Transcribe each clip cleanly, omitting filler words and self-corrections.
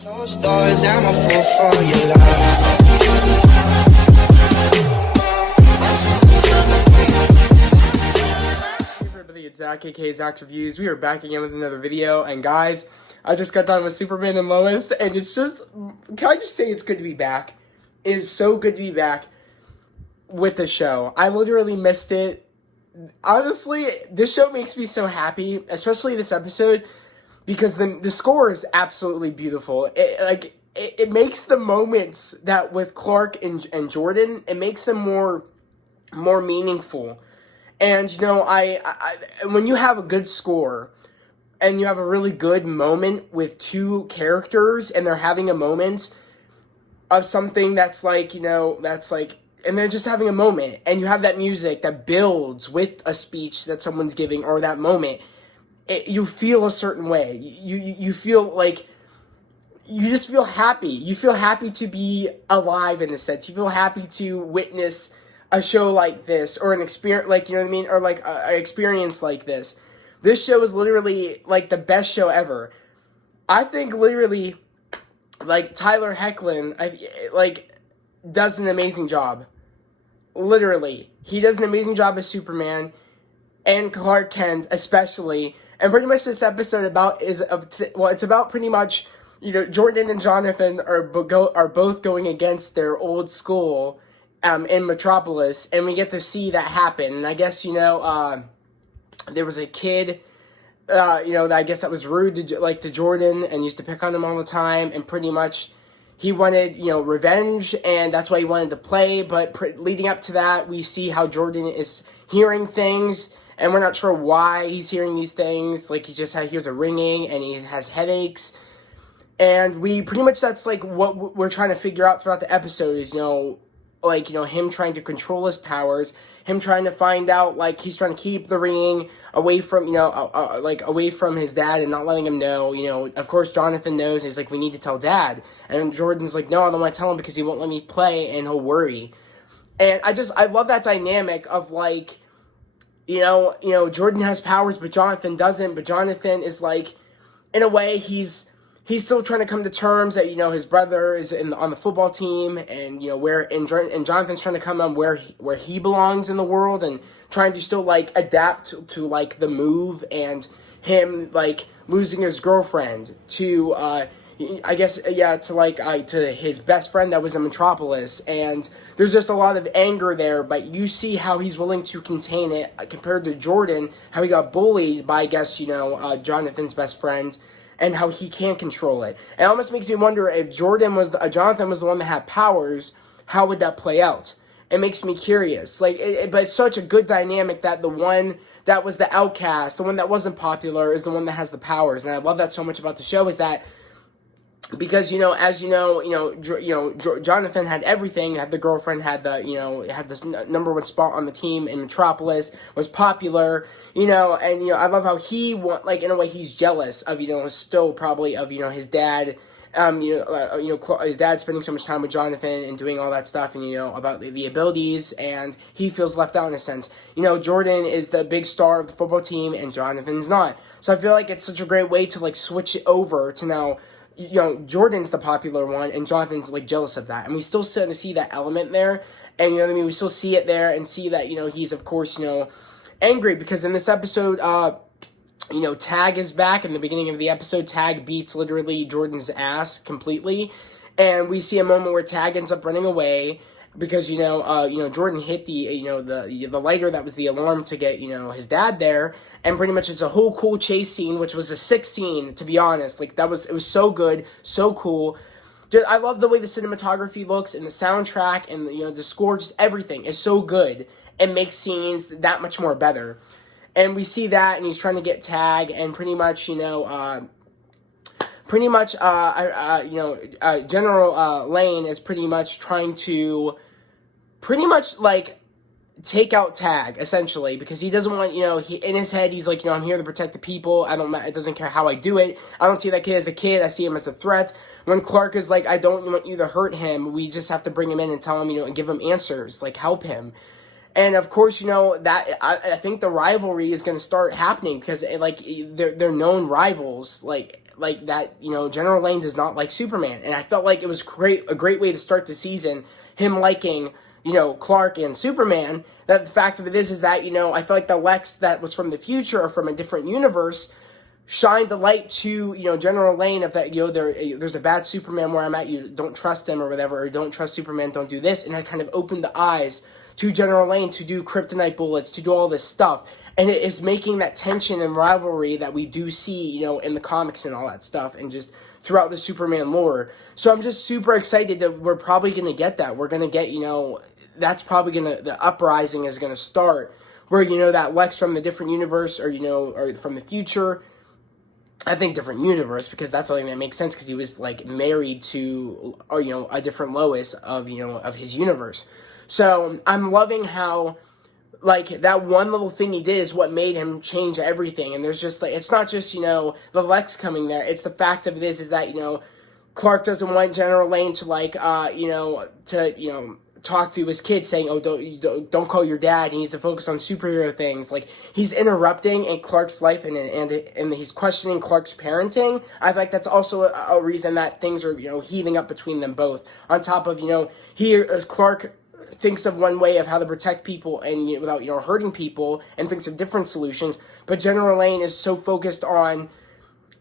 Closed doors, I'm a fool for your love. Hey everybody, it's Zach, aka Zach's Reviews. We are back again with another video, and guys, I just got done with Superman and Lois, and it's just, can I just say it's good to be back? It is so good to be back with the show. I literally missed it. Honestly, this show makes me so happy, especially this episode, because the score is absolutely beautiful. It makes the moments that with Clark and Jordan, it makes them more meaningful. And you know, I when you have a good score and you have a really good moment with two characters and they're having a moment of something that's like, you know, that's like, and they're just having a moment, and you have that music that builds with a speech that someone's giving or that moment, you feel a certain way. You feel like, you just feel happy. You feel happy to be alive in a sense. You feel happy to witness a show like this, or an experience, like, you know what I mean, or like an experience like this. This show is literally like the best show ever. I think literally, like, Tyler Hoechlin, does an amazing job. Literally, he does an amazing job as Superman and Clark Kent, especially. And pretty much this episode it's about pretty much, you know, Jordan and Jonathan are both going against their old school in Metropolis, and we get to see that happen. And I guess, you know, there was a kid, you know, I guess that was rude to Jordan and used to pick on him all the time, and pretty much he wanted, you know, revenge, and that's why he wanted to play. But leading up to that, we see how Jordan is hearing things, and we're not sure why he's hearing these things. Like, he hears a ringing, and he has headaches. And we pretty much, that's like what we're trying to figure out throughout the episode is, you know, like, you know, him trying to control his powers, him trying to find out, like, he's trying to keep the ringing away from, you know, like, away from his dad and not letting him know, you know. Of course, Jonathan knows, and he's like, we need to tell Dad. And Jordan's like, no, I don't want to tell him because he won't let me play, and he'll worry. And I love that dynamic of, like, you know, Jordan has powers, but Jonathan doesn't. But Jonathan is, like, in a way, he's still trying to come to terms that, you know, his brother is on the football team, and, you know, and Jonathan's trying to come on where he belongs in the world, and trying to still, like, adapt to like the move, and him, like, losing his girlfriend to I guess, yeah, to his best friend that was in Metropolis. And there's just a lot of anger there, but you see how he's willing to contain it compared to Jordan, how he got bullied by, I guess, you know, Jonathan's best friend, and how he can't control it. It almost makes me wonder if Jonathan was the one that had powers, how would that play out? It makes me curious. Like, but it's such a good dynamic that the one that was the outcast, the one that wasn't popular, is the one that has the powers. And I love that so much about the show, is that because, you know, as you know, Jonathan had everything, had the girlfriend, had the, you know, had this number one spot on the team in Metropolis, was popular, you know, and, you know, I love how like, in a way, he's jealous of, you know, still probably of, you know, his dad, his dad spending so much time with Jonathan and doing all that stuff, and, you know, about the abilities, and he feels left out in a sense. You know, Jordan is the big star of the football team, and Jonathan's not. So I feel like it's such a great way to, like, switch it over to now, you know, Jordan's the popular one, and Jonathan's, like, jealous of that. And we still starting to see that element there. And, you know what I mean? We still see it there, and see that, you know, he's, of course, you know, angry. Because in this episode, you know, Tag is back. In the beginning of the episode, Tag beats literally Jordan's ass completely. And we see a moment where Tag ends up running away, because, you know, Jordan hit the lighter that was the alarm to get, you know, his dad there. And pretty much it's a whole cool chase scene, which was a sick scene, to be honest. Like, it was so good, so cool. I love the way the cinematography looks, and the soundtrack, and, you know, the score, just everything is so good. It makes scenes that much more better. And we see that, and he's trying to get Tag, and pretty much, you know, General Lane is pretty much trying to, like, take out Tag, essentially, because he doesn't want, you know, in his head, he's like, you know, I'm here to protect the people, it doesn't care how I do it, I don't see that kid as a kid, I see him as a threat. When Clark is like, I don't want you to hurt him, we just have to bring him in and tell him, you know, and give him answers, like, help him. And of course, you know, that I think the rivalry is going to start happening, because like they're known rivals, like like that, General Lane does not like Superman. And I felt like it was a great way to start the season, him liking, Clark and Superman. That the fact of it is that, I feel like the Lex that was from the future or from a different universe shined the light to, General Lane of that, there's a bad Superman where I'm at, you don't trust him or whatever, or don't trust Superman, don't do this. And I kind of opened the eyes to General Lane to do kryptonite bullets, to do all this stuff. And it is making that tension and rivalry that we do see, in the comics and all that stuff, and just throughout the Superman lore. So I'm just super excited that we're probably going to get that. We're going to get, that's probably going to, the uprising is going to start, where, that Lex from the different universe, or, or from the future, I think different universe, because that's something that makes sense, because he was, like, married to, a different Lois of, of his universe. So I'm loving how, like, that one little thing he did is what made him change everything. And there's just, like, it's not just, the Lex coming there. It's the fact of this is that, Clark doesn't want General Lane to, like, talk to his kids, saying, oh, don't call your dad. He needs to focus on superhero things. Like, he's interrupting in Clark's life, and he's questioning Clark's parenting. I think that's also a reason that things are, heating up between them both. On top of, Clark thinks of one way of how to protect people and without hurting people, and thinks of different solutions, but General Lane is so focused on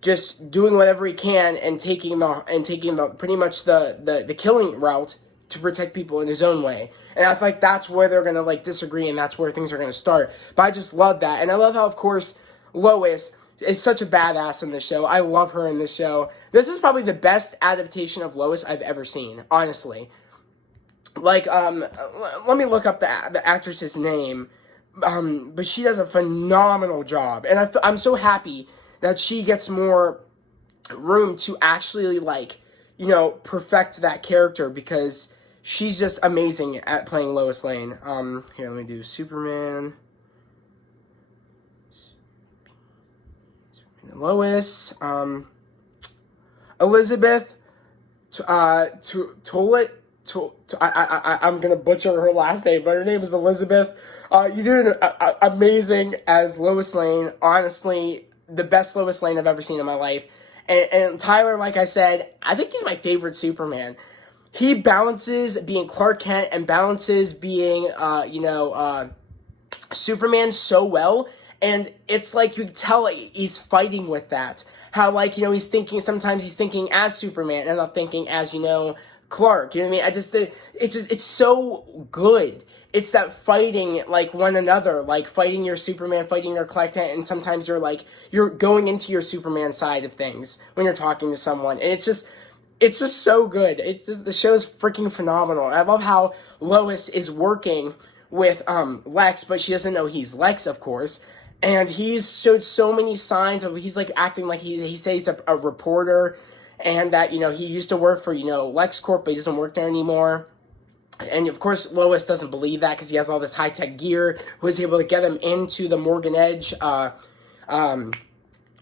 just doing whatever he can and taking the pretty much the killing route to protect people in his own way. And I feel like that's where they're gonna, like, disagree, and that's where things are gonna start. But I just love that. And I love how, of course, Lois is such a badass in this show. I love her in this show. This is probably the best adaptation of Lois I've ever seen, honestly. Like, let me look up the actress's name, but she does a phenomenal job, and I'm so happy that she gets more room to actually, like, perfect that character, because she's just amazing at playing Lois Lane. Here, let me do Superman, Lois, Elizabeth, Tollett. I'm gonna butcher her last name, but her name is Elizabeth. You did amazing as Lois Lane. Honestly, the best Lois Lane I've ever seen in my life. And Tyler, like I said, I think he's my favorite Superman. He balances being Clark Kent and balances being, Superman so well. And it's like you can tell he's fighting with that. How, like, sometimes he's thinking as Superman and not thinking as, Clark, you know what I mean? It's so good. It's that fighting, like, one another, like, fighting your Superman, fighting your Clark Kent, and sometimes you're going into your Superman side of things when you're talking to someone, and it's just so good. The show's freaking phenomenal. I love how Lois is working with, Lex, but she doesn't know he's Lex, of course, and he's showed so many signs of, he's, like, acting like he says he's a reporter, and that, he used to work for, LexCorp, but he doesn't work there anymore. And, of course, Lois doesn't believe that, because he has all this high-tech gear, was able to get him into the Morgan Edge.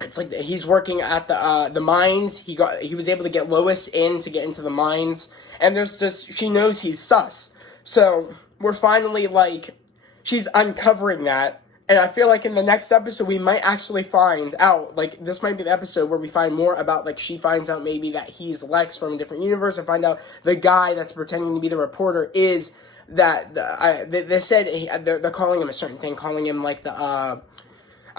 It's like he's working at the mines. He was able to get Lois to get into the mines. And she knows he's sus. So, we're finally, like, she's uncovering that. And I feel like in the next episode, we might actually find out, like, this might be the episode where we find more about, like, she finds out maybe that he's Lex from a different universe, and find out the guy that's pretending to be the reporter is that, they said, they're calling him a certain thing, calling him, like, I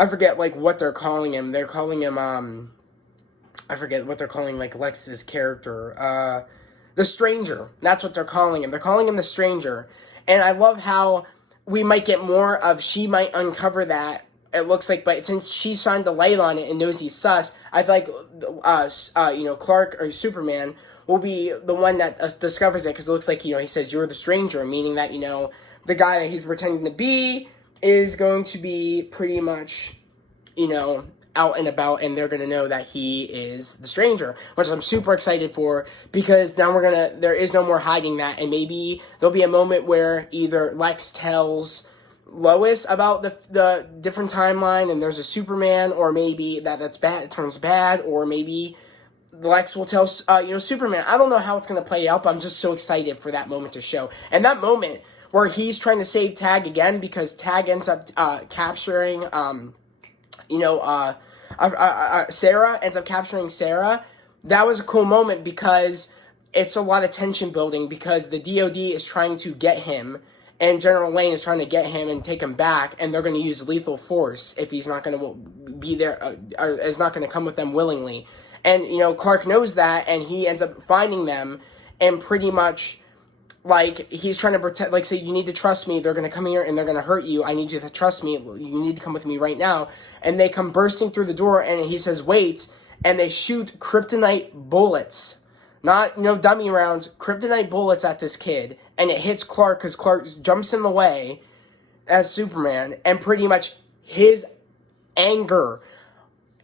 forget, like, what they're calling him. They're calling him, I forget what they're calling, like, Lex's character, the Stranger. That's what they're calling him. They're calling him the Stranger. And I love how we might get more of, she might uncover that, it looks like, but since she shined the light on it and knows he's sus, I feel like, Clark or Superman will be the one that discovers it, because it looks like, he says, you're the Stranger, meaning that, the guy that he's pretending to be is going to be pretty much, out and about, and they're going to know that he is the Stranger, which I'm super excited for, because now there is no more hiding that, and maybe there'll be a moment where either Lex tells Lois about the different timeline, and there's a Superman, or maybe that's bad, it turns bad, or maybe Lex will tell, Superman. I don't know how it's going to play out, but I'm just so excited for that moment to show, and that moment where he's trying to save Tag again, because Tag ends up capturing, Sarah ends up capturing Sarah. That was a cool moment because it's a lot of tension building because the DOD is trying to get him and General Lane is trying to get him and take him back, and they're going to use lethal force if he's not going to be there, is not going to come with them willingly. And, Clark knows that, and he ends up finding them, and pretty much, he's trying to protect, say, you need to trust me, they're going to come here, and they're going to hurt you, I need you to trust me, you need to come with me right now. And they come bursting through the door, and he says, wait, and they shoot kryptonite bullets. Not, dummy rounds, kryptonite bullets at this kid, and it hits Clark because Clark jumps in the way as Superman, and pretty much his anger,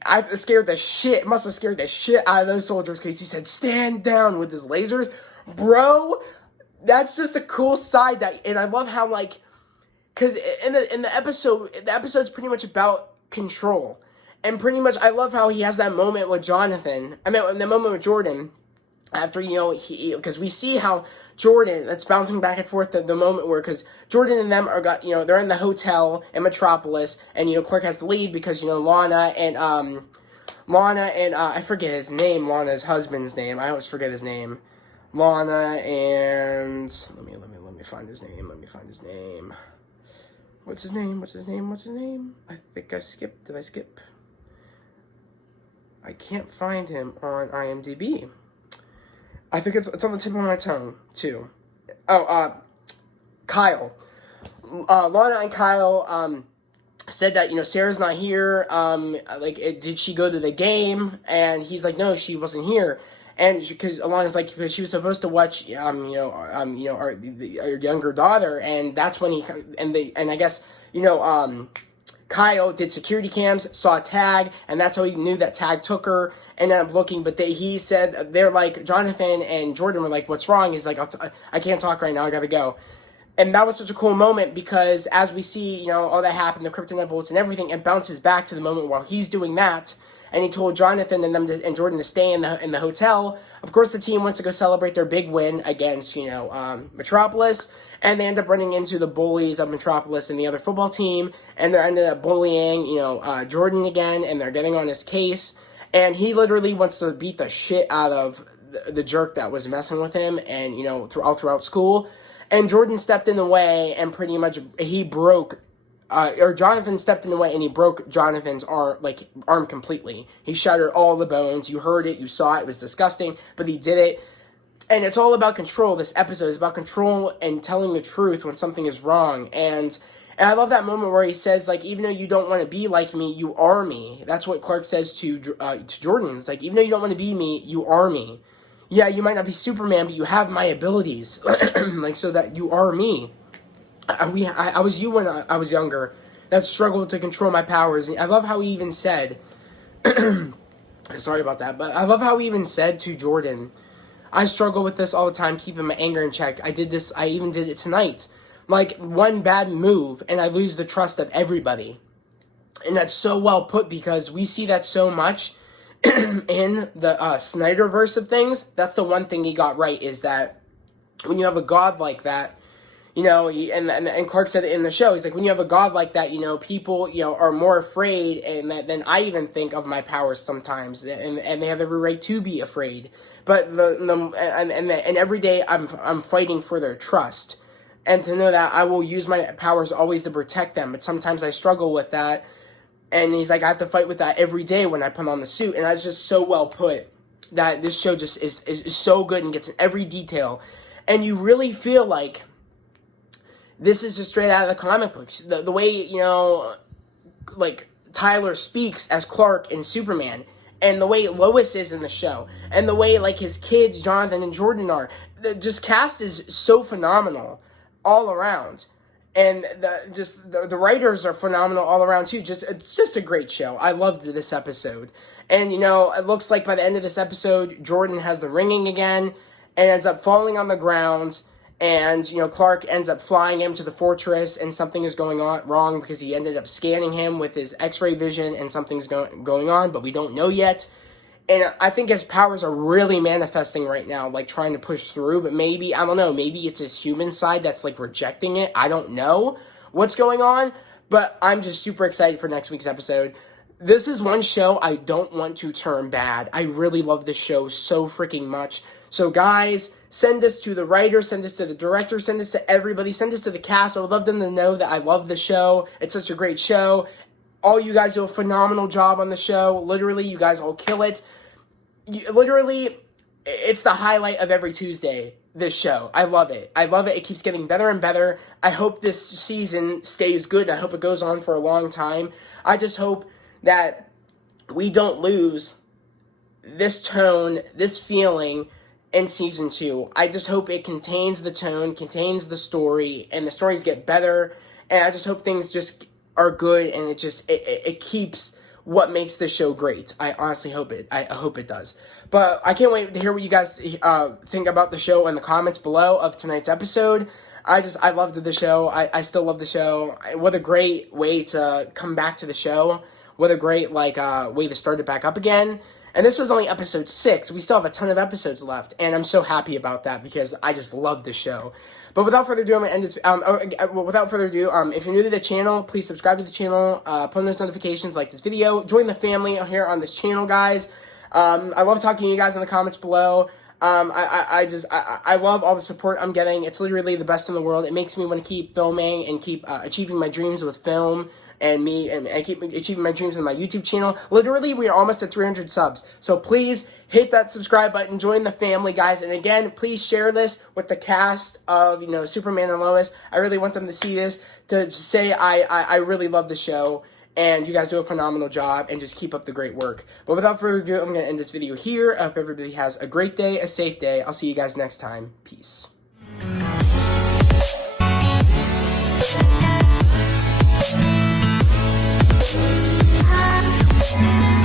must have scared the shit out of those soldiers because he said, stand down with his lasers. Bro, that's just a cool side and I love how, because in the episode's pretty much about control, and pretty much I love how he has that moment with Jonathan, the moment with Jordan, after, because we see how Jordan, that's bouncing back and forth, the moment where, because Jordan and them they're in the hotel in Metropolis, and, Clark has to leave because, Lana and, I forget his name, Lana's husband's name, I always forget his name, Lana and, let me find his name, what's his name, I think I skipped, did I skip? I can't find him on IMDb. I think it's on the tip of my tongue, too. Kyle. Lana and Kyle, said that, Sarah's not here, did she go to the game? And he's like, no, she wasn't here. And because Alana's like, because she was supposed to watch, our younger daughter, and that's when I guess, Kyle did security cams, saw Tag, and that's how he knew that Tag took her, and ended up looking, but he said, they're like, Jonathan and Jordan were like, what's wrong? He's like, I can't talk right now, I gotta go. And that was such a cool moment, because as we see, all that happened, the kryptonite bullets and everything, it bounces back to the moment while he's doing that, and he told Jonathan and Jordan to stay in the hotel. Of course, the team wants to go celebrate their big win against, Metropolis, and they end up running into the bullies of Metropolis and the other football team, and they're ended up bullying, Jordan again, and they're getting on his case, and he literally wants to beat the shit out of the jerk that was messing with him, and, all throughout school, and Jordan stepped in the way, and pretty much he broke, Jonathan stepped in the way, and he broke Jonathan's arm completely. He shattered all the bones, you heard it, you saw it was disgusting, but he did it. And it's all about control. This episode is about control and telling the truth when something is wrong. And I love that moment where he says, even though you don't want to be like me, you are me. That's what Clark says to Jordan. It's like, even though you don't want to be me, you are me. Yeah, you might not be Superman, but you have my abilities. So that you are me. I was you when I was younger. That struggled to control my powers. And I love how he even said, sorry about that, but I love how he even said to Jordan, I struggle with this all the time, keeping my anger in check. I even did it tonight. One bad move, and I lose the trust of everybody. And that's so well put, because we see that so much in the Snyderverse of things. That's the one thing he got right, is that when you have a god like that, and Clark said it in the show, he's like, when you have a god like that, people, are more afraid, and than I even think of my powers sometimes, and they have every right to be afraid. But and every day I'm fighting for their trust, and to know that I will use my powers always to protect them. But sometimes I struggle with that, and he's like, I have to fight with that every day when I put on the suit. And that's just so well put, that this show just is so good and gets in every detail, and you really feel like this is just straight out of the comic books. The way, Tyler speaks as Clark in Superman, and the way Lois is in the show, and the way, his kids, Jonathan and Jordan, are. The cast is so phenomenal all around. And the writers are phenomenal all around, too. It's just a great show. I loved this episode. And, it looks like by the end of this episode, Jordan has the ringing again, and ends up falling on the ground. And, Clark ends up flying him to the fortress, and something is going on wrong because he ended up scanning him with his x-ray vision, and something's going on, but we don't know yet. And I think his powers are really manifesting right now, trying to push through, but maybe, I don't know, maybe it's his human side that's, rejecting it. I don't know what's going on, but I'm just super excited for next week's episode. this is one show I don't want to turn bad. I really love this show so freaking much. So guys, send this to the writer, send this to the director, send this to everybody, send this to the cast. I would love them to know that I love the show. It's such a great show. All you guys do a phenomenal job on the show. Literally, you guys all kill it. Literally, it's the highlight of every Tuesday, this show. I love it. I love it. It keeps getting better and better. I hope this season stays good. I hope it goes on for a long time. I just hope that we don't lose this tone, this feeling in season 2. I just hope it contains the tone, contains the story, and the stories get better. And I just hope things just are good, and it keeps what makes this show great. I honestly hope it. I hope it does. But I can't wait to hear what you guys think about the show in the comments below of tonight's episode. I loved the show. I still love the show. What a great way to come back to the show. What a great way to start it back up again. And this was only episode 6. We still have a ton of episodes left, and I'm so happy about that because I just love the show. But without further ado, I'm gonna end this. Without further ado, if you're new to the channel, please subscribe to the channel, put on those notifications, like this video, join the family here on this channel, guys. I love talking to you guys in the comments below. I love all the support I'm getting. It's literally the best in the world. It makes me want to keep filming and keep achieving my dreams with film. And I keep achieving my dreams on my YouTube channel. Literally, we are almost at 300 subs. So please hit that subscribe button, join the family, guys. And again, please share this with the cast of, Superman and Lois. I really want them to see this, to say I really love the show. And you guys do a phenomenal job, and just keep up the great work. But without further ado, I'm going to end this video here. I hope everybody has a great day, a safe day. I'll see you guys next time. Peace. Yeah.